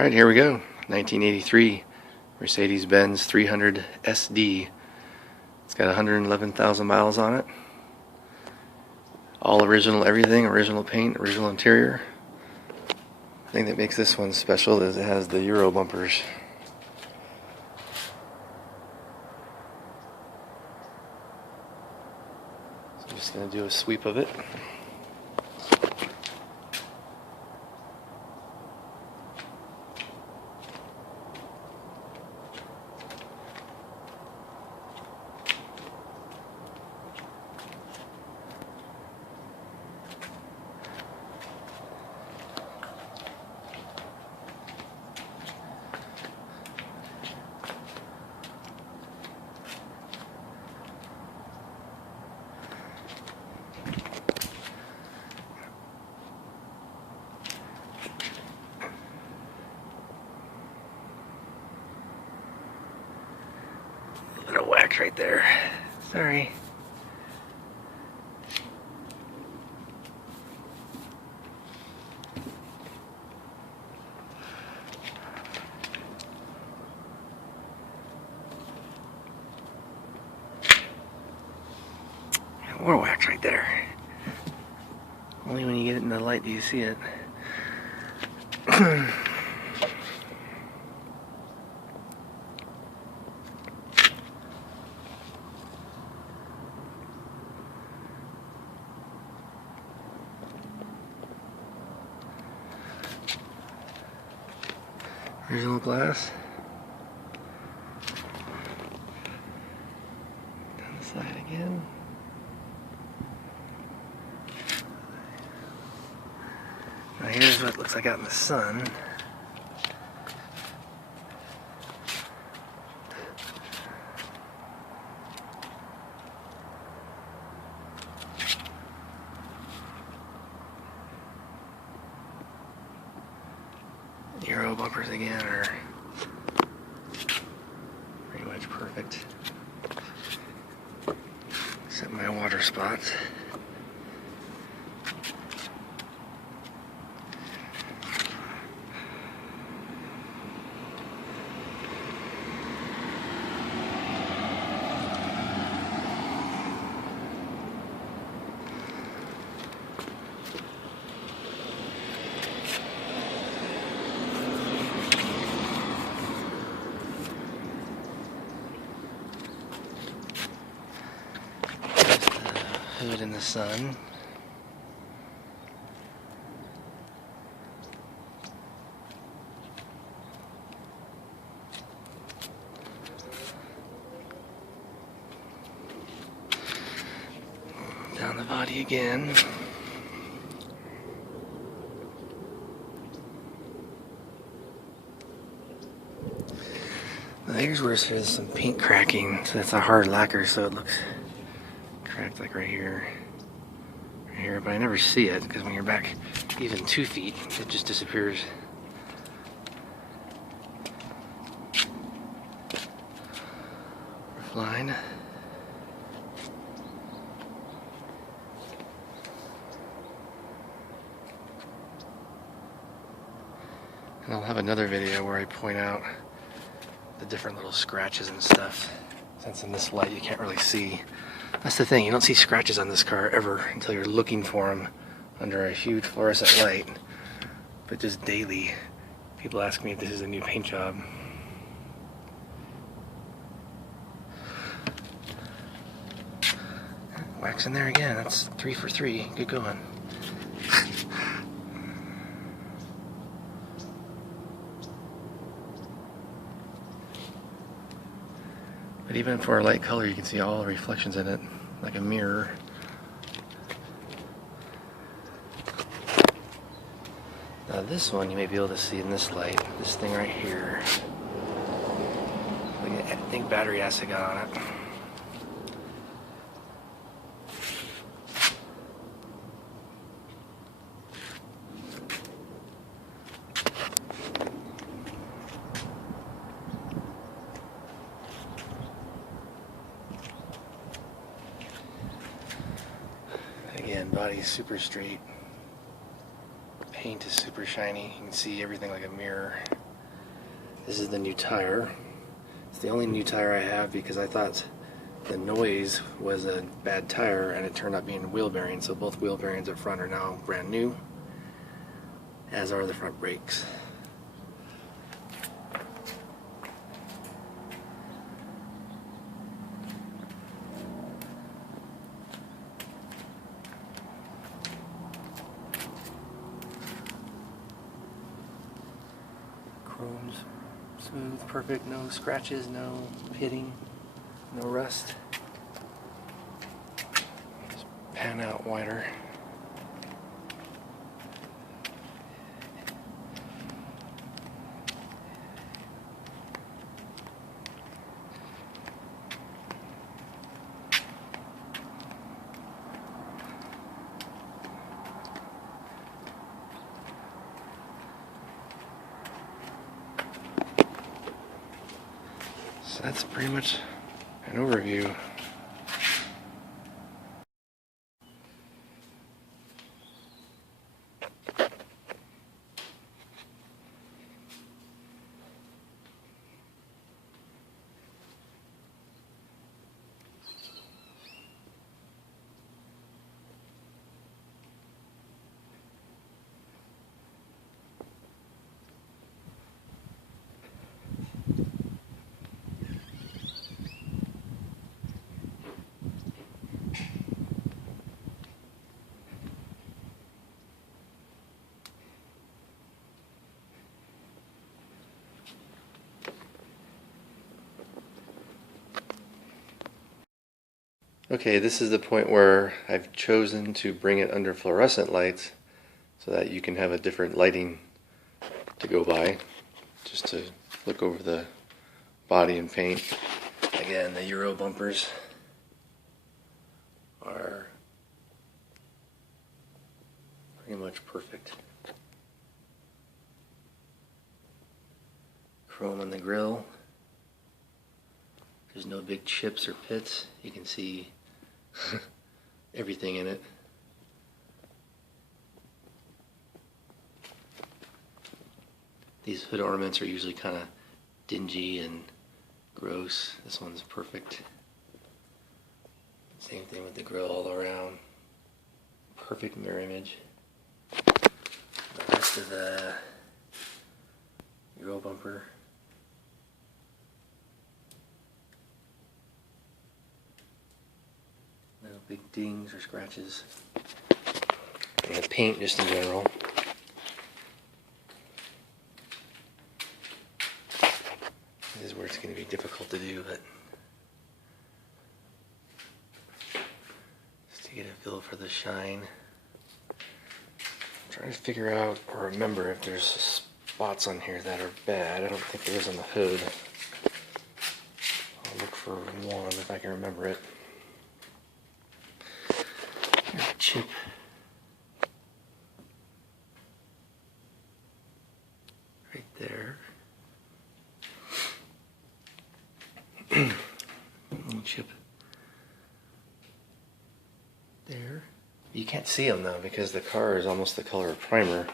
Alright, here we go. 1983 Mercedes-Benz 300 SD. It's got 111,000 miles on it. All original everything, original paint, original interior. The thing that makes this one special is it has the Euro bumpers. So I'm just going to do a sweep of it. A little wax right there. Sorry. More wax right there. Only when you get it in the light do you see it. Original glass. Down the side again. Now here's what it looks like out in the sun. Euro bumpers again are pretty much perfect, except my water spots. Hood in the sun. Down the body again. Now here's where there's some paint cracking. So that's a hard lacquer, so it looks cracked like right here, but I never see it because when you're back even 2 feet, it just disappears. Roof line. And I'll have another video where I point out the different little scratches and stuff, since in this light you can't really see. That's the thing, you don't see scratches on this car ever until you're looking for them under a huge fluorescent light. But just daily, people ask me if this is a new paint job. Wax in there again, that's 3 for 3, good going. But even for a light color, you can see all the reflections in it, like a mirror. Now this one you may be able to see in this light, this thing right here. I think battery acid got on it. Again, body's super straight. Paint is super shiny. You can see everything like a mirror. This is the new tire. It's the only new tire I have because I thought the noise was a bad tire and it turned out being wheel bearings. So both wheel bearings up front are now brand new, as are the front brakes. Chrome's smooth, perfect, no scratches, no pitting, no rust. Just pan out wider. So that's pretty much an overview. Okay, this is the point where I've chosen to bring it under fluorescent lights so that you can have a different lighting to go by, just to look over the body and paint. Again, the Euro bumpers are pretty much perfect. Chrome on the grille. There's no big chips or pits. You can see everything in it. These hood ornaments are usually kind of dingy and gross. This one's perfect. Same thing with the grill all around. Perfect mirror image. The rest of the Euro bumper. No big dings or scratches. And the paint just in general. This is where it's going to be difficult to do, but just to get a feel for the shine. I'm trying to figure out or remember if there's spots on here that are bad. I don't think there is on the hood. I'll look for one if I can remember it. There's a chip. Right there. Little chip. There. You can't see them though because the car is almost the color of primer.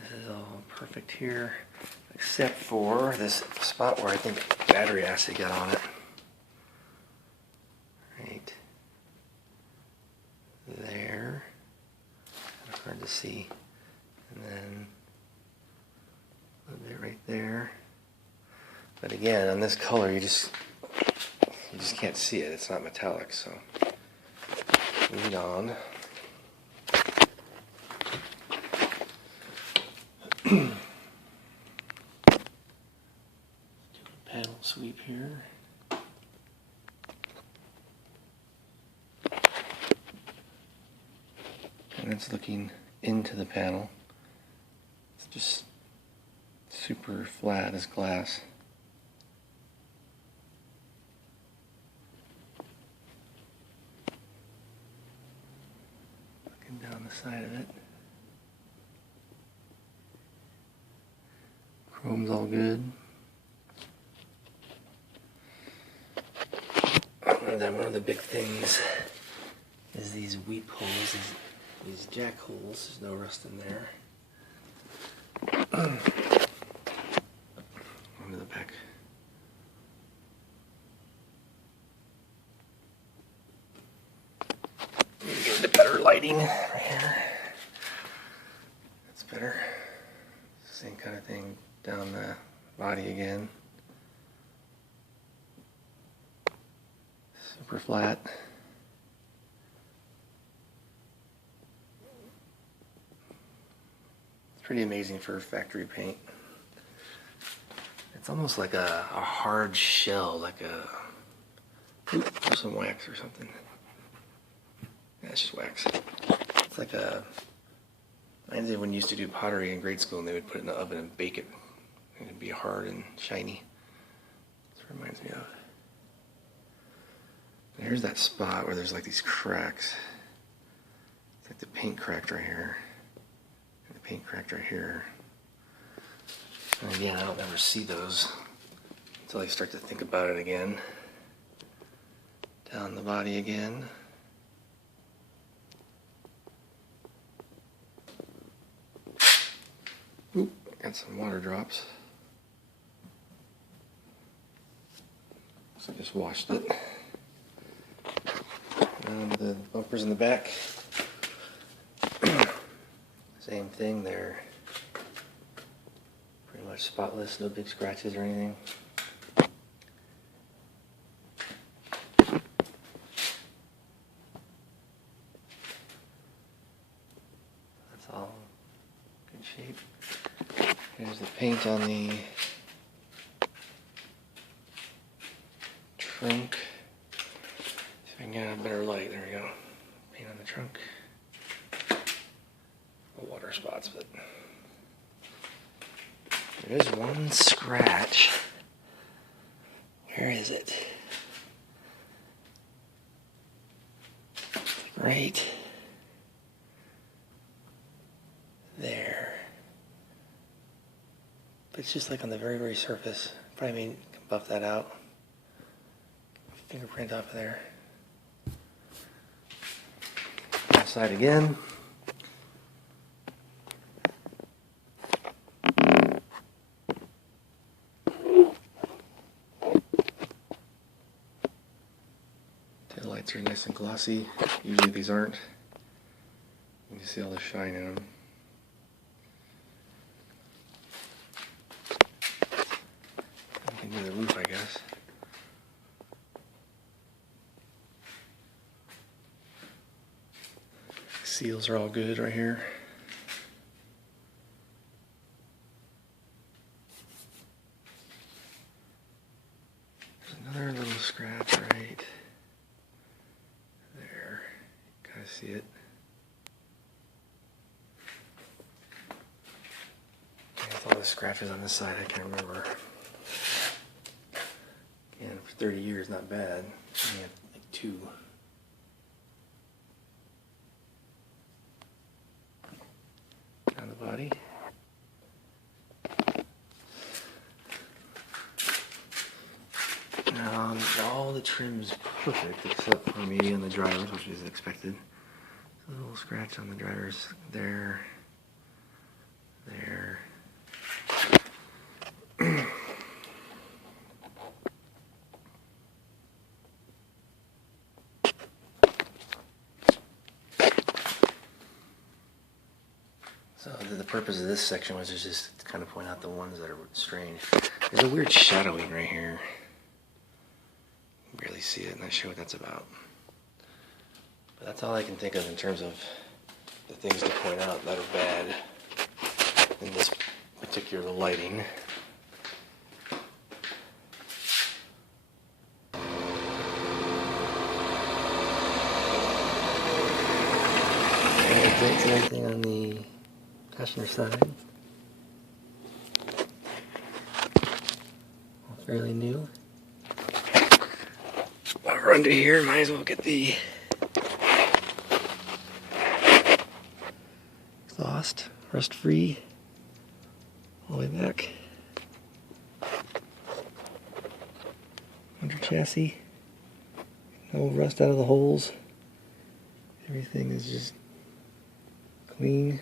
This is all perfect here, except for this spot where I think battery acid got on it. Right there. Kind of hard to see. And then a little bit right there. But again, on this color, you just can't see it. It's not metallic, so lead on. Panel sweep here. And it's looking into the panel. It's just super flat as glass. Looking down the side of it. Chrome's all good. And then one of the big things is these weep holes, these jack holes. There's no rust in there. Onto the back. Get the better lighting right here. That's better. Same kind of thing down the body again. Super flat. It's pretty amazing for factory paint. It's almost like a hard shell, like a some wax or something. Yeah, it's just wax. It's like a, I remember when you used to do pottery in grade school and they would put it in the oven and bake it. And it'd be hard and shiny. That's what it reminds me of. Here's that spot where there's like these cracks. It's like the paint cracked right here. And the paint cracked right here. And again, I don't ever see those until I start to think about it again. Down the body again. Oop, got some water drops. So I just washed it. And the bumpers in the back. Same thing, they're pretty much spotless, no big scratches or anything. That's all good shape. Here's the paint on the trunk. See if I can get a better light. There we go. Paint on the trunk. Water spots, but there is one scratch. Where is it? Right there. But it's just like on the very, very surface. Probably can buff that out. Fingerprint off of there. Outside again. Taillights are nice and glossy. Usually these aren't. You can see all the shine in them. You can do the roof, I guess. Seals are all good right here. There's another little scratch right there. You gotta see it. With all the scratches on this side, I can't remember. And for 30 years, not bad. I had like 2. On the body. All the trim's perfect except for maybe on the drivers, which is expected. A little scratch on the drivers there. There. So the purpose of this section was to just kind of point out the ones that are strange. There's a weird shadowing right here. You can barely see it, and not sure what that's about. But that's all I can think of in terms of the things to point out that are bad in this particular lighting. Is anything on the passenger side? Fairly new. While we're under here, might as well get the exhaust rust-free all the way back. Under chassis, no rust out of the holes. Everything is just clean.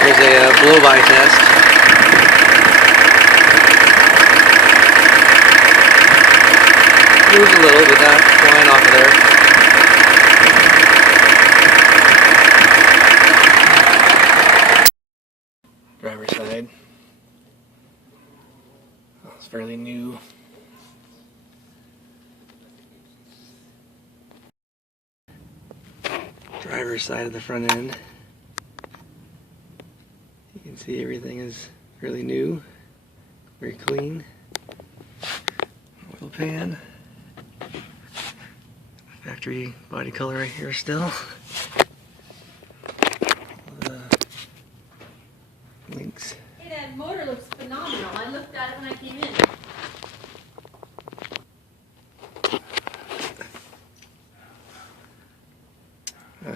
Here's a blow-by test. Moves a little, but not flying off of there. Driver's side. Oh, it's fairly new. Driver's side of the front end. You can see everything is fairly new, very clean. Oil pan. Factory body color right here still. The links. Hey, that motor looks phenomenal. I looked at it when I came in.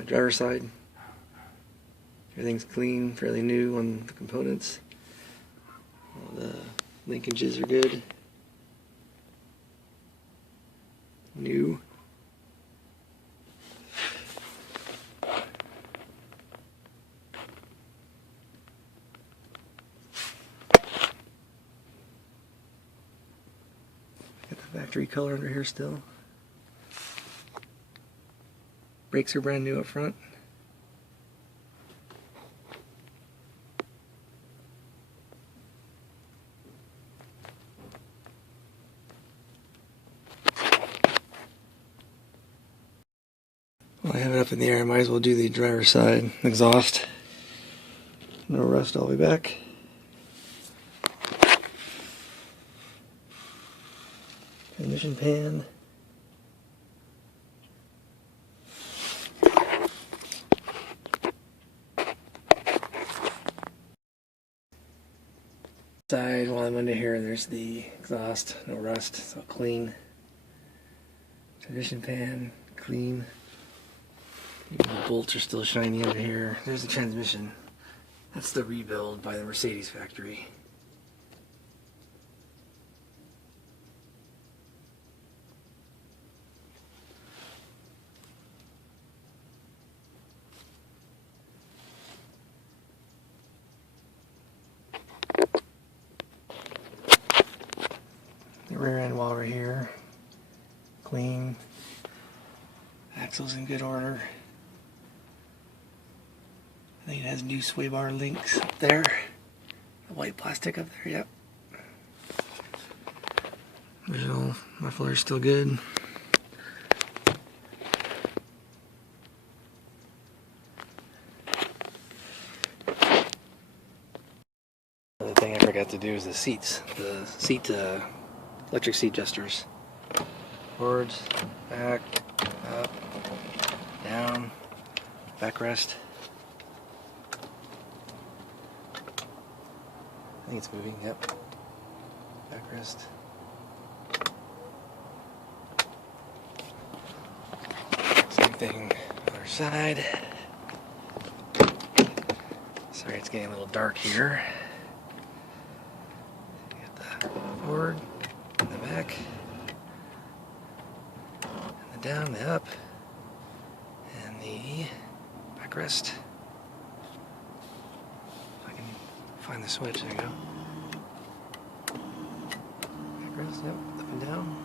Driver's side. Everything's clean, fairly new on the components. All the linkages are good. New. Got the factory color under here still. Brakes are brand new up front. While I have it up in the air, I might as well do the driver's side exhaust. No rust all the way back. Transmission pan. Side, while I'm under here, there's the exhaust, no rust, it's all clean. Transmission pan, clean. Even the bolts are still shiny under here. There's the transmission. That's the rebuild by the Mercedes factory. The rear end while we're here, clean. Axle's in good order. I think it has new sway bar links up there. The white plastic up there, yep. Original muffler's still good. Another thing I forgot to do is the seats. The seat, electric seat adjusters. Forwards, back, up, down, backrest. I think it's moving, yep. Backrest. Same thing, other side. Sorry, it's getting a little dark here. Get the forward, and the back, and the down, the up, and the backrest. If I can find the switch, there you go. Backrest, yep, up and down.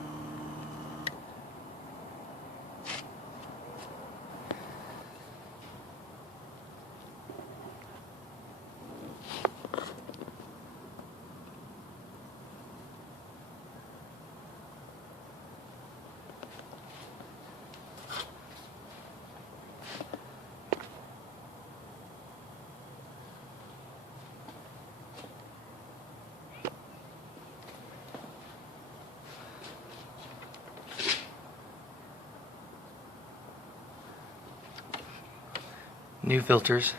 New filters.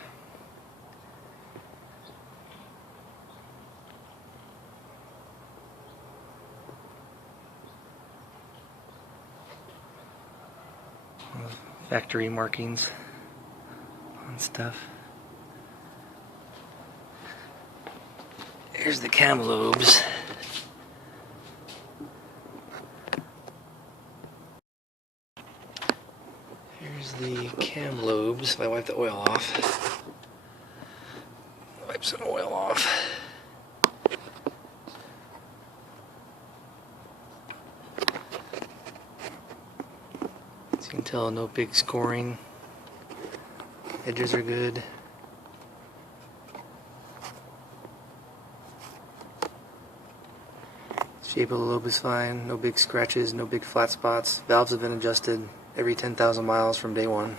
Factory markings on stuff. Here's the cam lobes. lobes. If I wipe the oil off, wipe some oil off. As you can tell, no big scoring. Edges are good. Shape of the lobe is fine. No big scratches, no big flat spots. Valves have been adjusted every 10,000 miles from day one.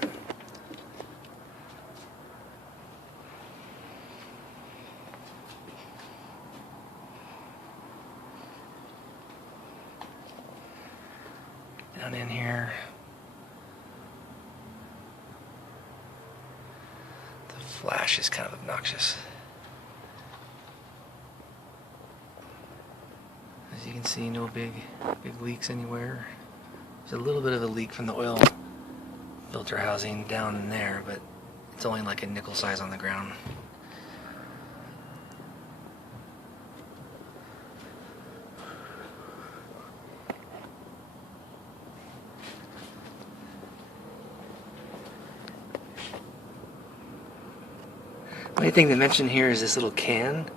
Down in here, the flash is kind of obnoxious. As you can see, no big leaks anywhere. There's a little bit of a leak from the oil filter housing down in there, but it's only like a nickel size on the ground. The only thing to mention here is this little can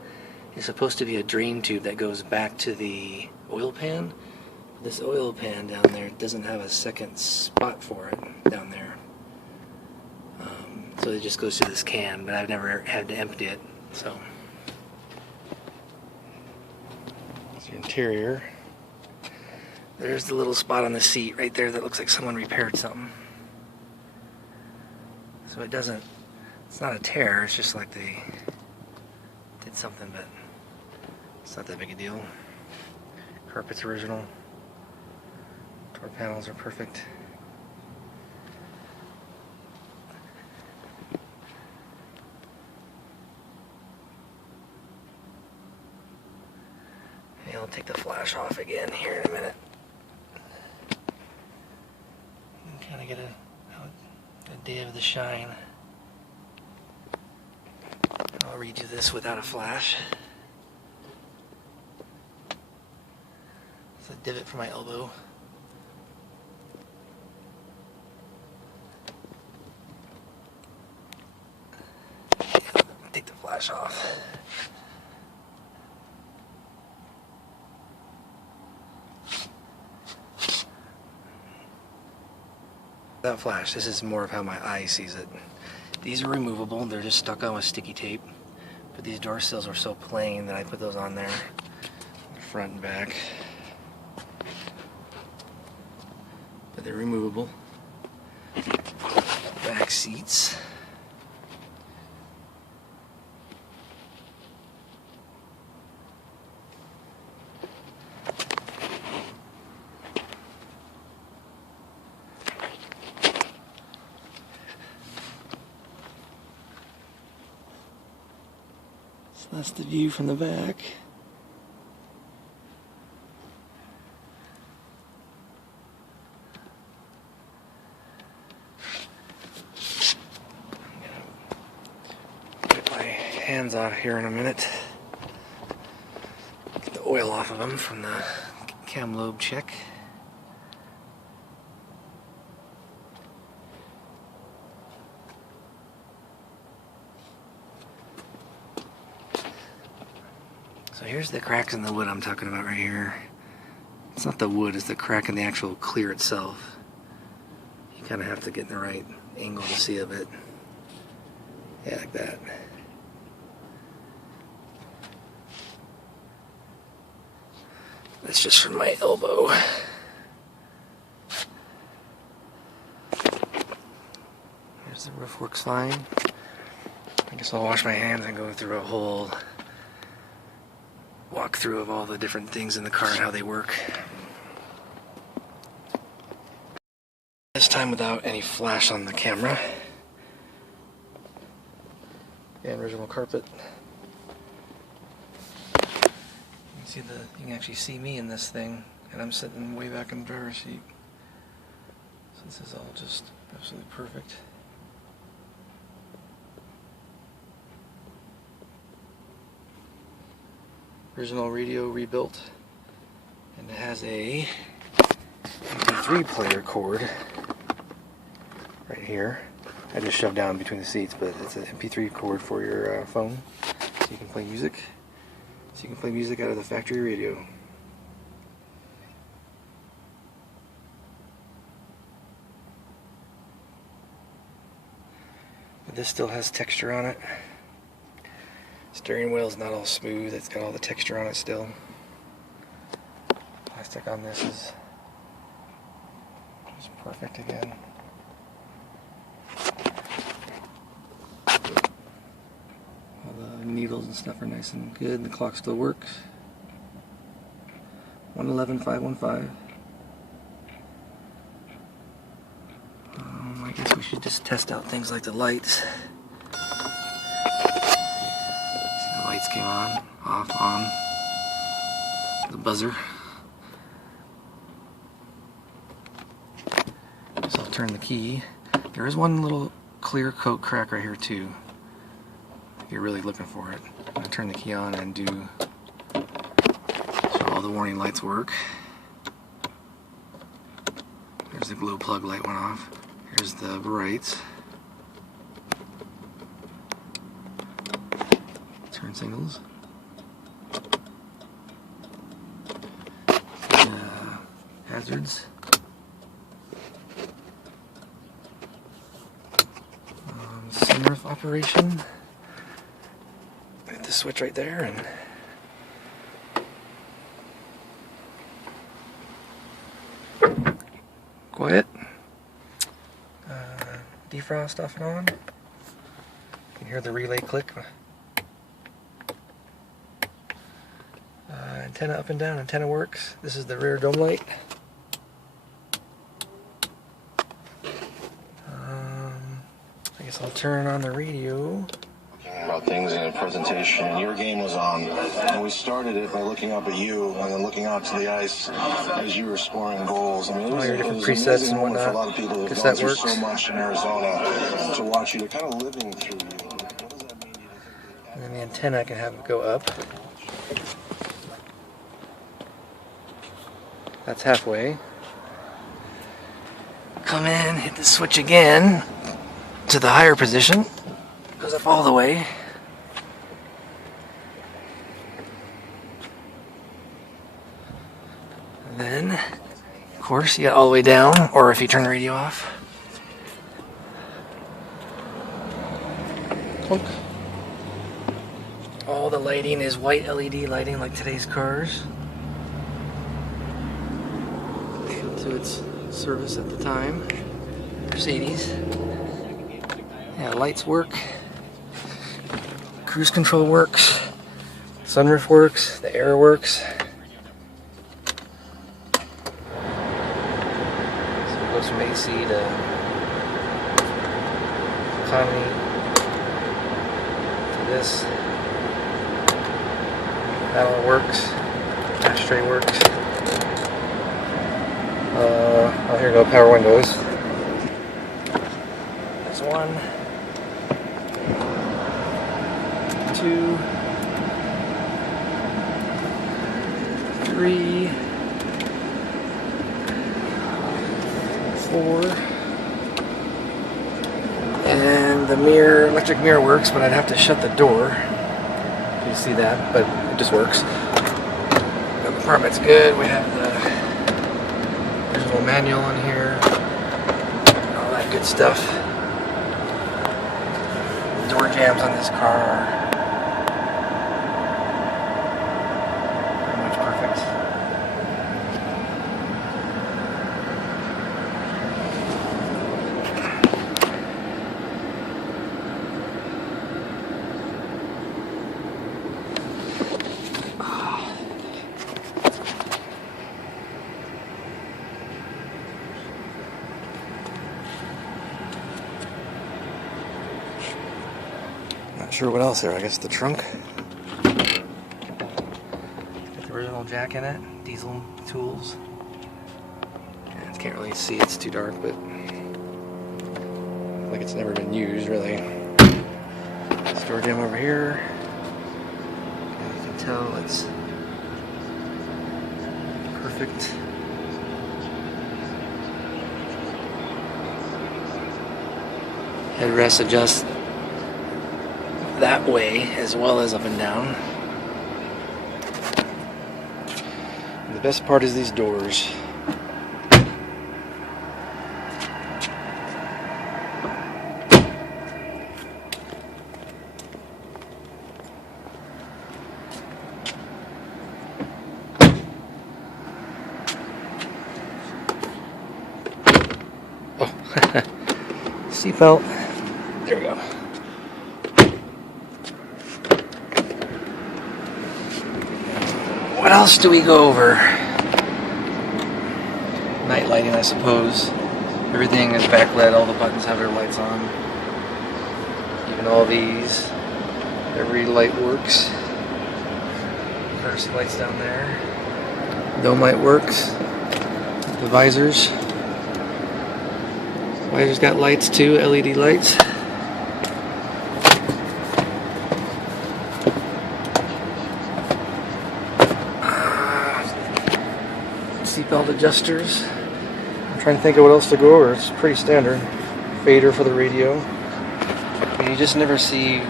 is supposed to be a drain tube that goes back to the oil pan. This oil pan down there doesn't have a second spot for it down there. So it just goes to this can, but I've never had to empty it. So that's your interior. There's the little spot on the seat right there that looks like someone repaired something. So it doesn't, it's not a tear, it's just like they did something, but it's not that big a deal. Carpet's original. Door panels are perfect. And I'll take the flash off again here in a minute. And kind of get a day of the shine. I'll redo this without a flash. It's a divot for my elbow. Take the flash off. Without flash, this is more of how my eye sees it. These are removable, they're just stuck on with sticky tape. But these door sills are so plain that I put those on there, front and back. But they're removable. Back seats. So that's the view from the back. Get my hands out here in a minute. Get the oil off of them from the cam lobe check. So here's the cracks in the wood I'm talking about right here. It's not the wood, it's the crack in the actual clear itself. You kind of have to get in the right angle to see a bit. Yeah, like that. That's just from my elbow. There's the roof, works fine. I guess I'll wash my hands and go through a whole walkthrough of all the different things in the car and how they work. This time without any flash on the camera. And original carpet. You can actually see me in this thing, and I'm sitting way back in the driver's seat. So this is all just absolutely perfect. Original radio rebuilt, and it has a MP3 player cord right here. I just shoved down between the seats, but it's an MP3 cord for your phone, so you can play music. So you can play music out of the factory radio. But this still has texture on it. Steering wheel's not all smooth, it's got all the texture on it still. Plastic on this is just perfect again. All the needles and stuff are nice and good. The clock still works. 111,515. I guess we should just test out things like the lights. The lights came on, off, on. The buzzer. So I'll turn the key. There is one little clear coat crack right here too, if you're really looking for it. I'm going to turn the key on and do so all the warning lights work. There's the glow plug light went off. Here's the brights. Turn signals. Hazards. Sunroof operation. Hit the switch right there and quiet. Defrost off and on. You can hear the relay click. Antenna up and down. Antenna works. This is the rear dome light. I guess I'll turn on the radio. About things in a presentation, and your game was on, and we started it by looking up at you and then looking out to the ice as you were scoring goals. I mean, it was, your it different was presets amazing and moment whatnot. for a lot of people who've Guess gone that through works. so much in Arizona to watch you. They're kind of living through you. What does that mean to you? And then the antenna I can have it go up. That's halfway. Come in, hit the switch again to the higher position. Goes up all the way. And then, of course, you got all the way down, or if you turn the radio off. Clunk. All the lighting is white LED lighting like today's cars. To its service at the time. Mercedes. Yeah, lights work. Cruise control works. Sunroof works. The air works. So it goes from AC to economy to this. That all works. Ashtray works. Oh, here we go, power windows. There's 1, 2, 3, 4, and the mirror, electric mirror works, but I'd have to shut the door. You see that, but it just works. The compartment's good. We have the little manual in here, all that good stuff. Door jams on this car. Pretty much perfect. Not sure what else there. I guess the trunk. Got the original jack in it. Diesel tools. And can't really see. It's too dark, but like it's never been used really. Storage gym over here. And you can tell it's perfect. Headrest adjusts that way as well as up and down. And the best part is these doors. Oh, seatbelt. There we go. What else do we go over? Night lighting, I suppose. Everything is backlit, all the buttons have their lights on. Even all these. Every light works. First lights down there. Dome light works. The visors. Visors got lights too, LED lights. Seatbelt adjusters. I'm trying to think of what else to go over. It's pretty standard. Fader for the radio. I mean, you just never see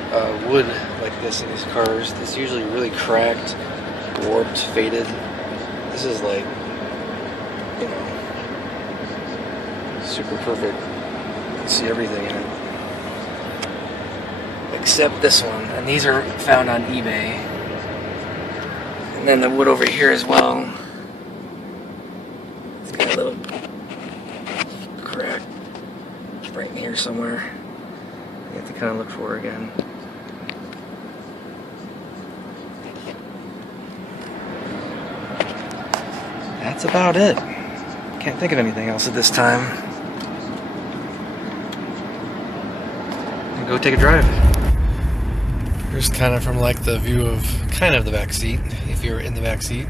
wood like this in these cars. It's usually really cracked, warped, faded. This is like, you know, super perfect. You can see everything in it. Except this one. And these are found on eBay. And then the wood over here as well. It's got a little crack right in here somewhere. You have to kind of look for it again. That's about it. Can't think of anything else at this time. And go take a drive. Here's kind of from like the view of kind of the back seat, if you're in the back seat.